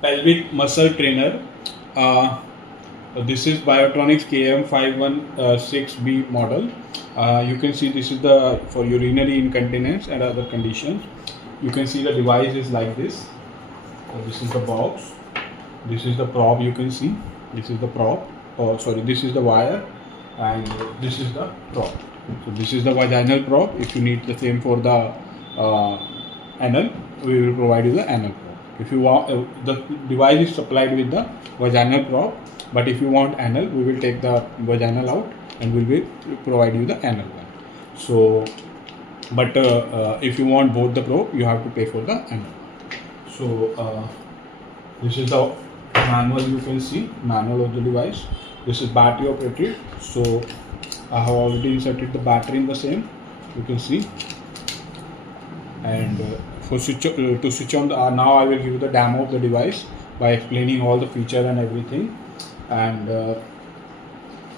pelvic muscle trainer. This is Biotronix KM516B model. You can see this is the for urinary incontinence and other conditions. You can see the device is like this. So this is the box. This is the prop. You can see this is the prop. Oh, sorry, this is the wire, and this is the prop. So this is the vaginal prop. If you need the same for the anal, we will provide you the anal prop. If you want, the device is supplied with the vaginal prop, but if you want anal, we will take the vaginal out and we will provide you the anal one. So, but if you want both the prop, you have to pay for the anal. So this is the manual. You can see manual of the device. This is battery operated. So I have already inserted the battery in the same. You can see, and to switch on the now I will give you the demo of the device by explaining all the feature and everything, and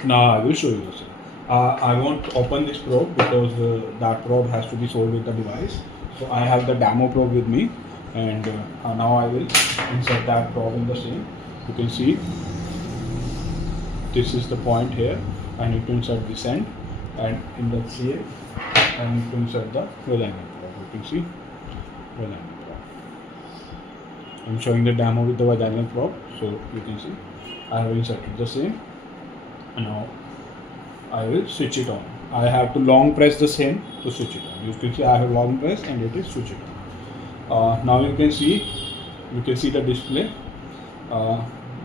now I will show you the same. I won't open this probe because that probe has to be sold with the device. So I have the demo probe with me, and now I will insert that probe in the same. You can see this is the point here. I need to insert this end, and in the CA I need to insert the vaginal probe. You can see vaginal probe. I'm showing the demo with the vaginal probe, so you can see I have inserted the same. Now I will switch it on. I have to long press the same to switch it on. You can see I have long press and it is switch it on. Now you can see the display.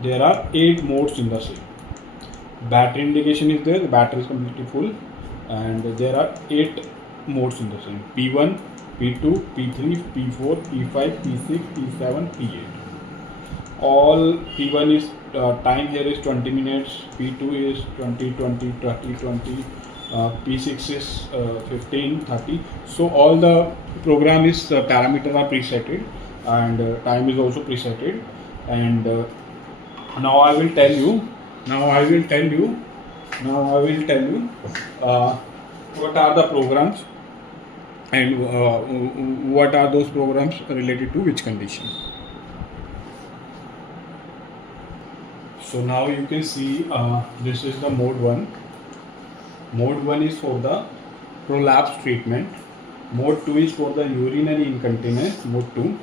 There are 8 modes in the same. Battery indication is there. The battery is completely full, and there are 8 modes in the same: P1, P2, P3, P4, P5, P6, P7, P8. All P1 is time here is 20 minutes, P2 is 20, 20, 30, 20, P6 is 15, 30. So all the program is parameters are presetted, and time is also presetted. And now I will tell you what are the programs, and what are those programs related to which condition. So now you can see this is the mode 1. Mode 1 is for the prolapse treatment. Mode 2 is for the urinary incontinence. Mode 2.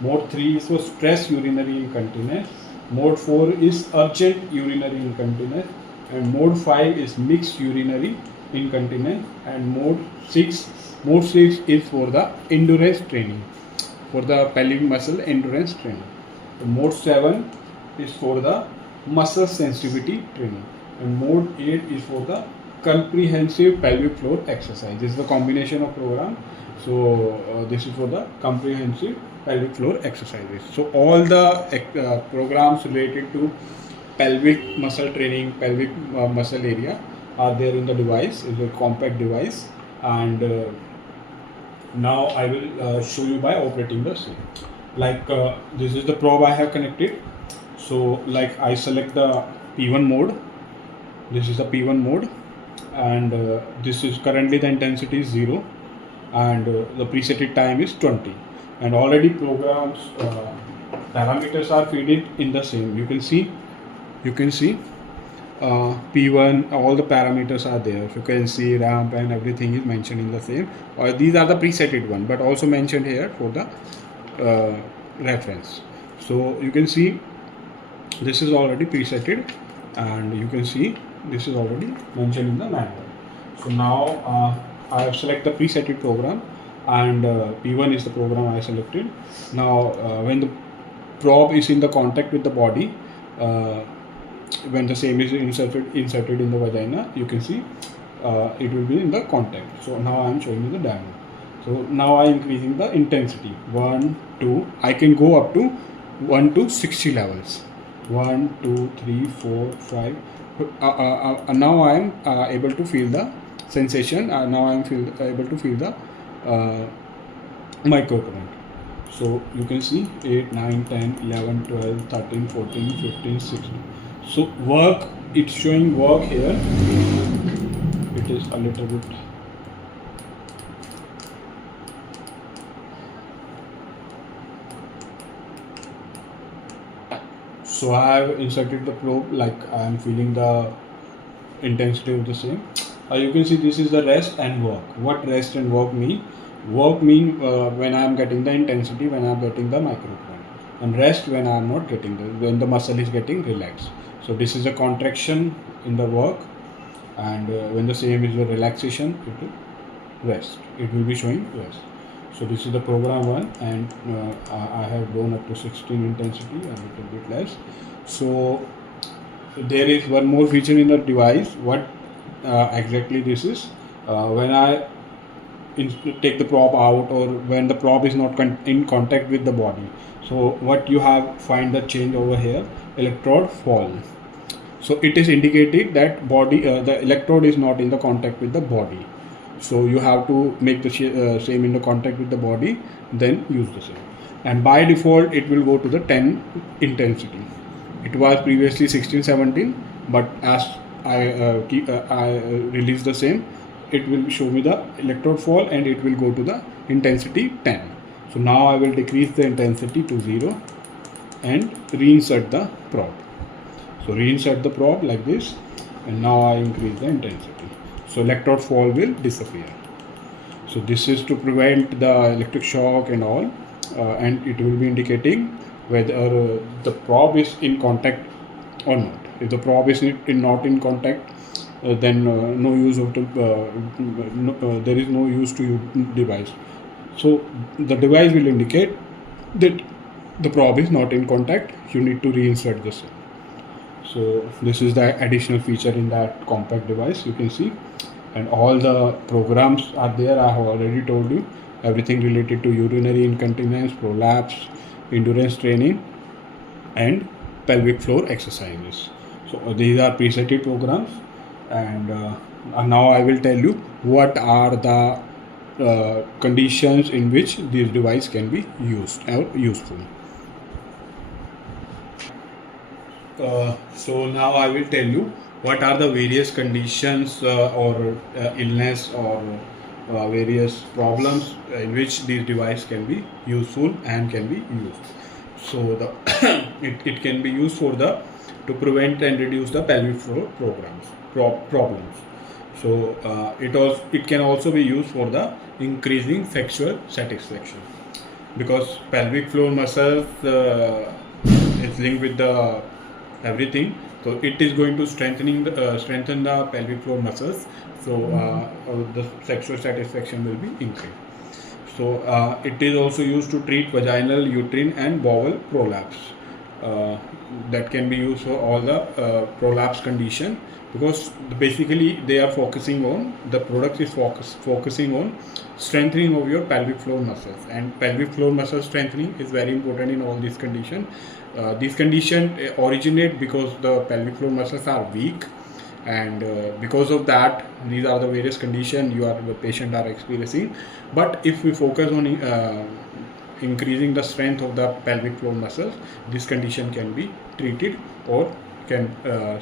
Mode 3 is for stress urinary incontinence. Mode 4 is urgent urinary incontinence, and mode 5 is mixed urinary incontinence, and mode 6 is for the endurance training, for the pelvic muscle endurance training. Mode 7 is for the muscle sensitivity training, and mode 8 is for the comprehensive pelvic floor exercise. This is the combination of program. So this is for the comprehensive pelvic floor exercises. So all the programs related to pelvic muscle training, pelvic muscle area are there in the device. It's a compact device, and now I will show you by operating the same. Like this is the probe I have connected. So like I select the P1 mode. This is the P1 mode, and this is currently the intensity is 0, and the presetted time is 20, and already programs parameters are fed in the same. You can see P1, all the parameters are there. Frequency, ramp, and everything is mentioned in the same. These are the presetted one, but also mentioned here for the reference. So you can see this is already presetted, and you can see this is already mentioned in the manual. So now I have selected the presetted program, and P1 is the program I selected. Now when the probe is in the contact with the body, when the same is inserted in the vagina, you can see it will be in the contact. So now I am showing you the demo. So now I am increasing the intensity. 1, 2. I can go up to 1 to 60 levels. 1, 2, 3, 4, 5. Now I am able to feel the sensation. Now I am able to feel the microcurrent. So you can see 8, 9, 10, 11, 12, 13, 14, 15, 16. So work, it's showing work here. It is a little bit. So I have inserted the probe, like I am feeling the intensity of the same. You can see this is the rest and work. What rest and work mean? Work mean when I am getting the intensity, when I am getting the microtrend, and rest when I am not getting when the muscle is getting relaxed. So this is a contraction in the work, and when the same is the relaxation, it will rest. It will be showing rest. So this is the program 1, and I have gone up to 16 intensity, a little bit less. So there is one more feature in the device. What exactly this is? When I take the probe out, or when the probe is not in contact with the body, so what you have find the change over here, electrode fall. So it is indicated that body the electrode is not in the contact with the body. So you have to make the same in the contact with the body, then use the same. And by default it will go to the 10 intensity. It was previously 16-17, but as I release the same, it will show me the electrode fall, and it will go to the intensity 10. So now I will decrease the intensity to 0 and reinsert the probe. So reinsert the probe like this, and now I increase the intensity. So electrode fall will disappear. So this is to prevent the electric shock and all, and it will be indicating whether the probe is in contact or not. If the probe is not in contact, then no use of there is no use to your device. So the device will indicate that the probe is not in contact. You need to reinsert the same. So this is the additional feature in that compact device, you can see, and all the programs are there. I have already told you everything related to urinary incontinence, prolapse, endurance training, and pelvic floor exercises. So these are presetted programs, and now I will tell you what are the conditions in which this device can be used or useful. So now I will tell you what are the various conditions or illness or various problems in which this device can be useful and can be used. So the it can be used for the to prevent and reduce the pelvic floor problems. So it can also be used for the increasing sexual satisfaction, because pelvic floor muscles is linked with the everything. So it is going to strengthen the pelvic floor muscles. So the sexual satisfaction will be increased. So it is also used to treat vaginal, uterine, and bowel prolapse. That can be used for all the prolapse condition, because basically they are focusing on the product is focusing on strengthening of your pelvic floor muscles, and pelvic floor muscle strengthening is very important in all these conditions. These conditions originate because the pelvic floor muscles are weak, and because of that these are the various conditions the patient are experiencing. But if we focus on increasing the strength of the pelvic floor muscles, this condition can be treated, or can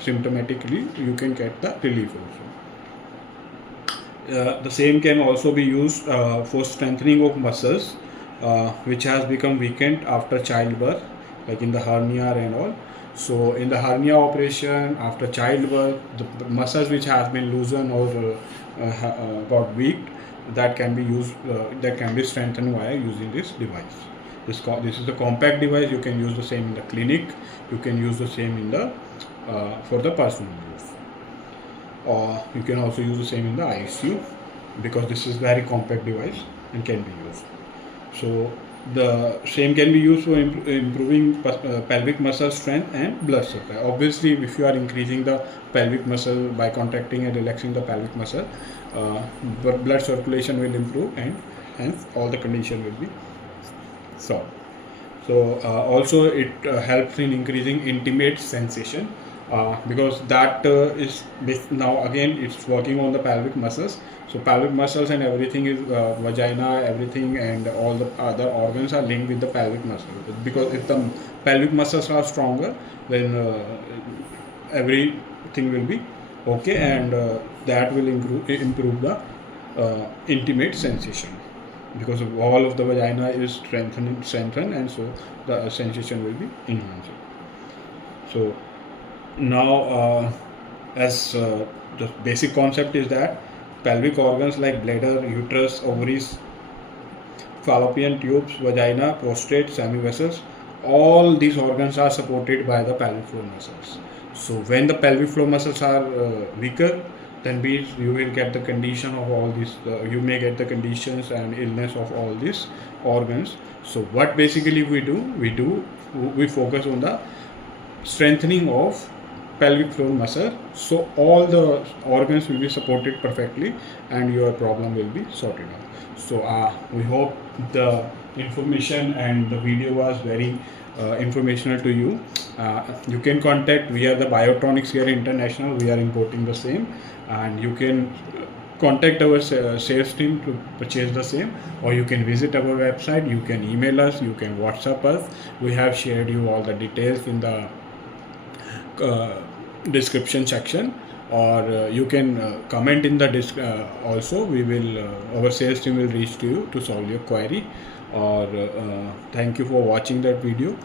symptomatically you can get the relief also. The same can also be used for strengthening of muscles which has become weakened after childbirth, like in the hernia and all. So in the hernia operation after childbirth, the muscles which has been loosened or got weak, that can be used, that can be strengthened via using this device. This is the compact device. You can use the same in the clinic. You can use the same in the for the personal use. You can also use the same in the ICU, because this is very compact device and can be used. So the same can be used for improving pelvic muscle strength and blood supply. Obviously, if you are increasing the pelvic muscle by contracting and relaxing the pelvic muscle, blood circulation will improve, and hence all the condition will be solved. So also it helps in increasing intimate sensation, because that is now again it's working on the pelvic muscles. So pelvic muscles and everything is vagina, everything, and all the other organs are linked with the pelvic muscle. Because if the pelvic muscles are stronger, then everything will be okay, and that will improve the intimate sensation, because of all of the vagina is strengthened, and so the sensation will be enhanced. So now, as the basic concept is that pelvic organs like bladder, uterus, ovaries, fallopian tubes, vagina, prostate, semivessels, all these organs are supported by the pelvic floor muscles. So when the pelvic floor muscles are weaker, then you will get the condition of all these, you may get the conditions and illness of all these organs. So what basically we focus on the strengthening of pelvic floor muscle, so all the organs will be supported perfectly and your problem will be sorted out. So we hope the information and the video was very informational to you. You can contact, we are the Biotronix here international, we are importing the same, and you can contact our sales team to purchase the same, or you can visit our website, you can email us, you can WhatsApp us. We have shared you all the details in the description section, or you can comment in the also. We will our sales team will reach to you to solve your query. Or thank you for watching that video,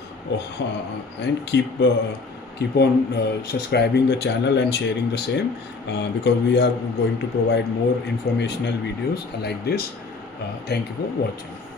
and keep on subscribing the channel and sharing the same, because we are going to provide more informational videos like this. Thank you for watching.